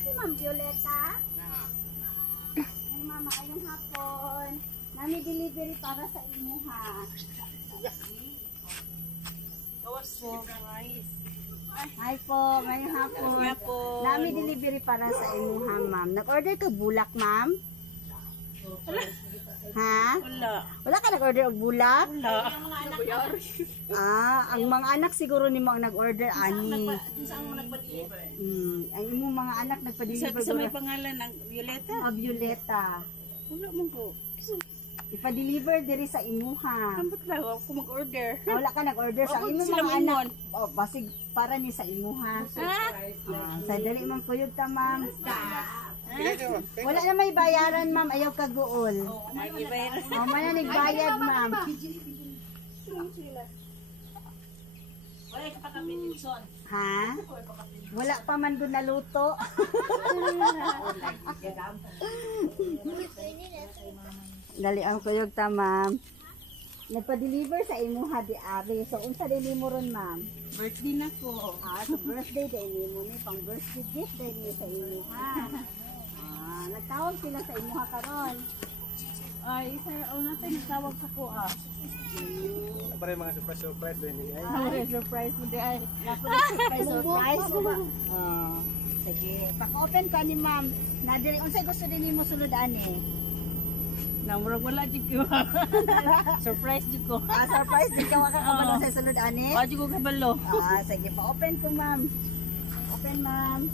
si Ma'am Violeta. Ay, mama, ayong hapon. Nami delivery para sa inyo, ha. Hi po, ngayong hapon. Nami delivery para sa inyo, ha, ma'am. Nag-order ka bulak, ma'am? Ha? Wala ka nag-order og bulak? Wala. Ang mga anak siguro ni mo ang nag-order, ani. Ang imong mga anak nagpa-deliver. Sa may pangalan ng Violeta? Violeta. Wala mo ko. Ipa-deliver diri sa imuha. Ambot lang ako mag-order. Wala ka nag-order sa imong mga anak. Basig para ni sa imuha. Sa dali man kuyog ta, ma'am. Wala na may bayaran, ma'am. Ayaw ka guol. May bayaran. Mana nagbayad, ma'am. Wala ka pa kami Nilson. Ha? Wala pa man doon naluto. Dali ang kuyog ta, ma'am. Nagpa-deliver sa imuha di ari. So, unsa din mo ron, ma'am? Birthday na ko. So birthday din mo ni pang birthday gift din ni sa imuha. Nagtawag sila sa imuha karon. Ay, sir, natin nagtawag sa ko Para mga surprise din niya. Surprise mo di ay. Surprise. Sige. Paka-open ka ni ma'am. Nadiri unsay gusto din nimo sulod ani? Namurag wala jud ko. Surprise jud ko. Surprise di ka wa ka kabalo sa sulod ani? Jud ko kabalo. Sige, pa-open ko, ma'am. Open, ma'am.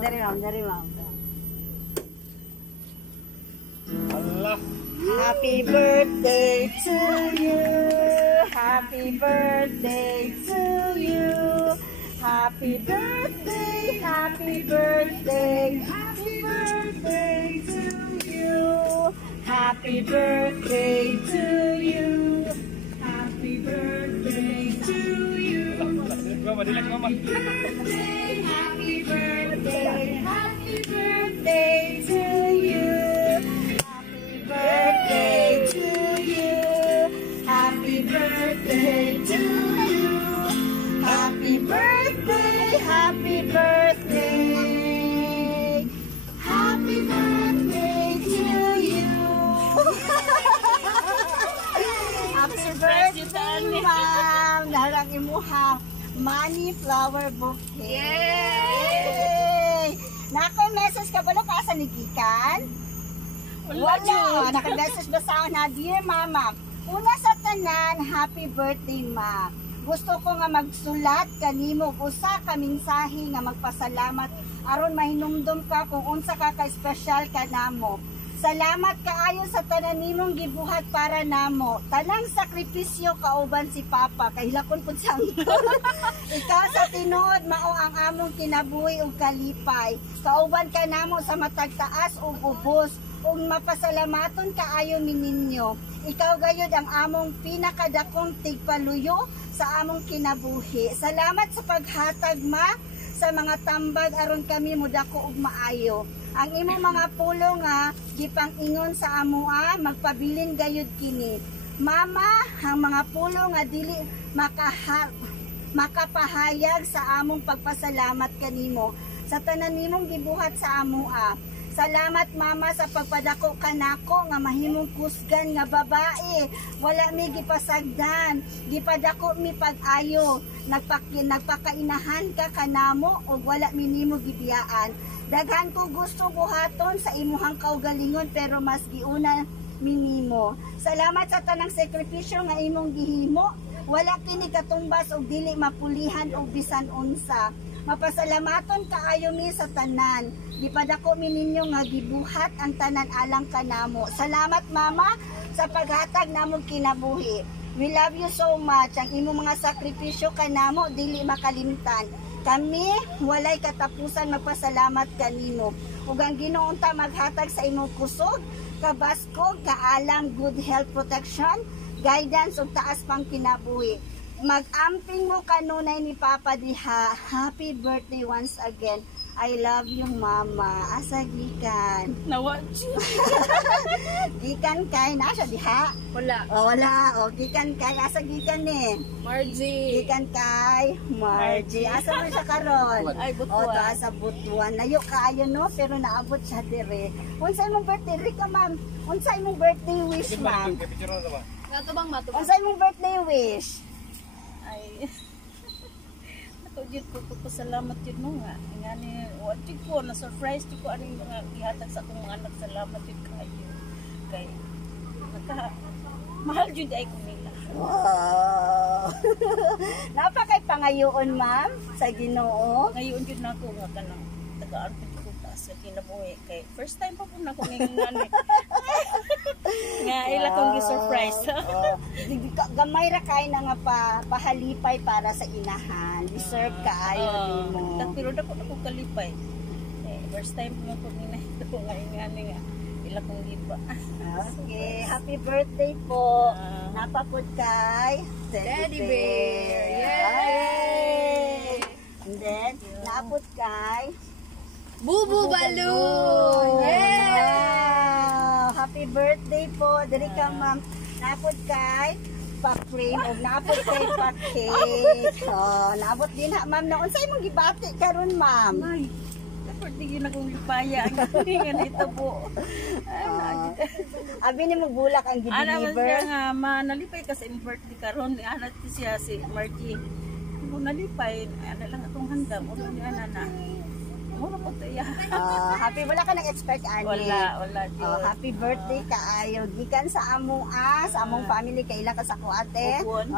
Dari, ma'am. Allah. Happy birthday to you. Happy birthday to you. Happy birthday, happy birthday, happy birthday to you. Happy birthday to you. Happy birthday to you. Mama, dili mama. Happy birthday, happy birthday to you. Happy birthday to you. Happy birthday to you. Happy birthday, happy birthday. Happy birthday to you. Happy birthday, ma'am. Naharang imuha. Money flower bouquet. Yay! Naka-message ka ba ka sa nigikan? Wala. Naka-message ba sa na, dear mama, una sa tanan, happy birthday, ma. Gusto ko nga magsulat kanimo usa ka mensahe nga magpasalamat aron mahinumdum ka kung unsa ka ka-espesyal ka namo. Salamat kaayo sa tanan nimong gibuhat para namo. Tanang sakripisyo kauban si Papa kay hilakon pud sang. Ikaw sa tinuod mao ang among kinabuhi ug kalipay. Kauban ka namo sa matag taas ug ubos ug mapasalamaton kaayo ninyo. Ikaw gayud ang among pinakadakong tigpaluyo sa among kinabuhi. Salamat sa paghatag, ma, sa mga tambag aron kami mudako ug maayo. Ang imong mga pulo nga gipang-ingon sa amoa magpabilin gayud kini. Mama, ang mga pulo nga dili makapahayag sa among pagpasalamat kanimo sa tanan nimong gibuhat sa amoa. Salamat, mama, sa pagpadako kanako nga mahimong kusgan nga babae. Wala mi gipasagdan, gipadako mi pag-ayo. Nagpakainahan ka kanamo ug wala mi nimo gibiyaan. Daghan ko gusto buhaton sa imuhang kaugalingon pero mas giuna minimo. Salamat sa tanang sakripisyo nga imong gihimo. Wala kini katumbas og dili mapulihan og bisan unsa. Mapasalamaton kaayo mi sa tanan. Gipadako mi ninyo nga gibuhat ang tanan alang kanamo. Salamat, mama, sa paghatag namong kinabuhi. We love you so much. Ang imong mga sakripisyo kanamo dili makalimtan. Kami walay katapusan magpasalamat kanimo. Ug ang Ginoo ta maghatag sa imong kusog, kabaskog, kaalam, good health protection, guidance ug taas pang kinabuhi. Mag-amping mo kanunay ni Papa diha. Happy birthday once again. I love you, mama. Asa gikan? Nawatch. Gikan kay nasa diha. Wala. Wala. Gikan kay asa gikan ni? Margie. Gikan kay Margie. Asa man siya karon? Ay, To Butuan. asa Butuan. Layo kaayo no, pero naabot siya dire. Unsa imong birthday Rika, ma'am? Unsa imong birthday wish, ma'am? Picture na ba? Matubang, matubang. Unsa imong birthday wish? Ay. Ako jud ko salamat jud mo nga. Ngani wa jud ko na surprise jud ko aning mga gihatag sa akong mga anak. Salamat jud kayo. Kay mahal jud ay ko nila. Wow. Napakay pangayoon, ma'am, sa Ginoo. Ngayon jud nako nga kanang tagaan ko ta sa kinabuhi kay first time pa po na ko ngani. Nga ila kong gi-surprise. Gamay ra kay na nga pahalipay para sa inahan. Deserve kaayo nimo. Pero dako na ko kalipay. First time po ko ginahito nga ngani nga ila kong giba. Okay, happy birthday po. Ah. Napapod kay Teddy bear. Yay! And then, naapod kay Bubu Balloon. Yay! Wow! Happy birthday po. Diri ka, ma'am. Naapod kay pa-frame o naapod kay pa-cake. Naabot din ha, ma'am. Na unsay imong gibati karon, ma'am? Ay, dapat di yun akong lipaya. Ang ito po. Abi ni mo bulak ang Ana man siya gi-deliver. nga, nalipay ka sa imong birthday karon. Ana siya si Margie. Kung nalipay, ana lang atong handa. Muro niya na. Muro po ito iya. Happy wala ka nag-expect ani. Wala. Happy birthday kaayo gikan sa among sa among family kaila ka sa ko ate. Upon.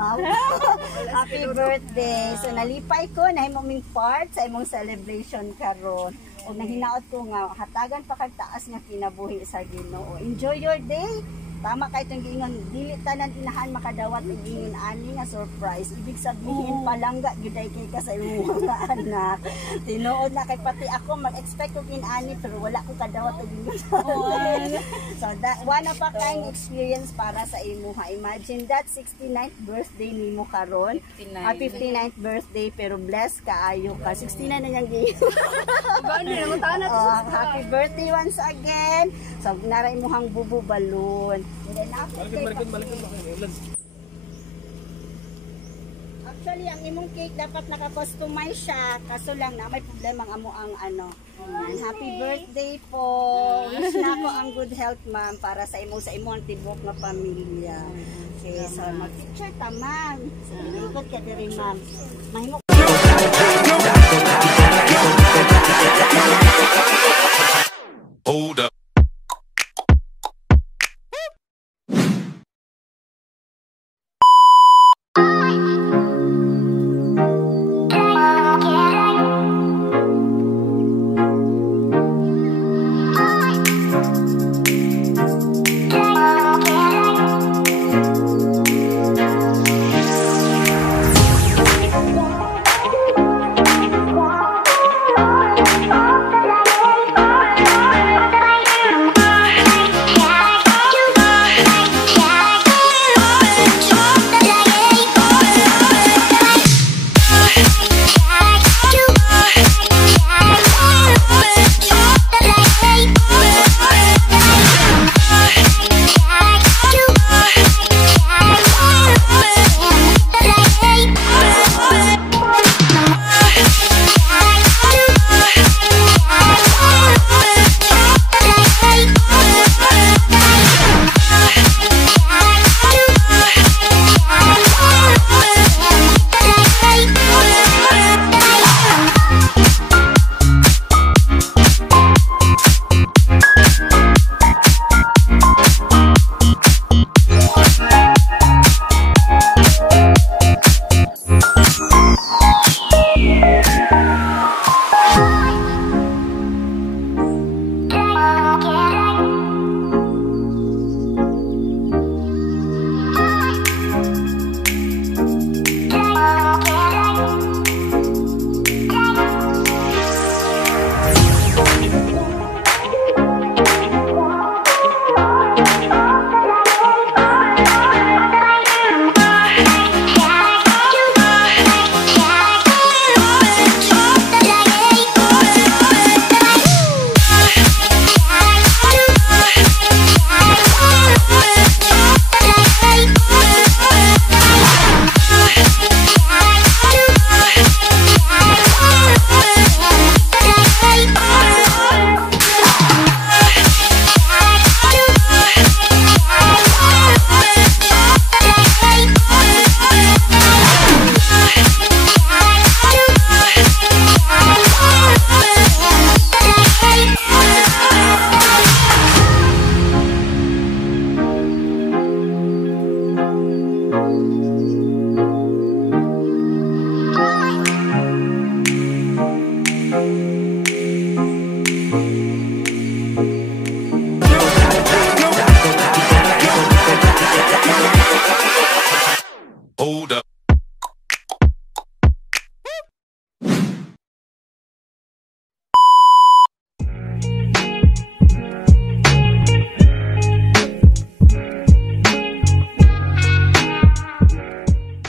Happy birthday. So nalipay ko na imong part sa imong celebration karon. Ug nahinaot ko nga hatagan pa kag taas nga kinabuhi sa Ginoo. Enjoy your day. Tama kay itong giingon, dili tanan inahan makadawat og giingon ani nga surprise. Ibig sabihin palangga gyud ay kay ka sa imong mga anak. Tinuod na kay pati ako mag-expect og inani pero wala ko kadawat og giingon. So that one pa kaing experience para sa imuha. Imagine that 69th birthday nimo karon. 59. 59th birthday pero blessed kaayo ka. 69 na niyang giingon. Happy birthday once again. So nara imuhang Bubu Balloon. And then after actually, ang imong cake dapat naka-customize siya. Kaso lang na may problema ang amo ang ano. Ayan. Happy birthday po. Wish na ko ang good health, ma'am, para sa imo ang tibok nga pamilya. Okay, so mag-picture ta, ma'am. So, ikot ka diri, ma'am. Mahimo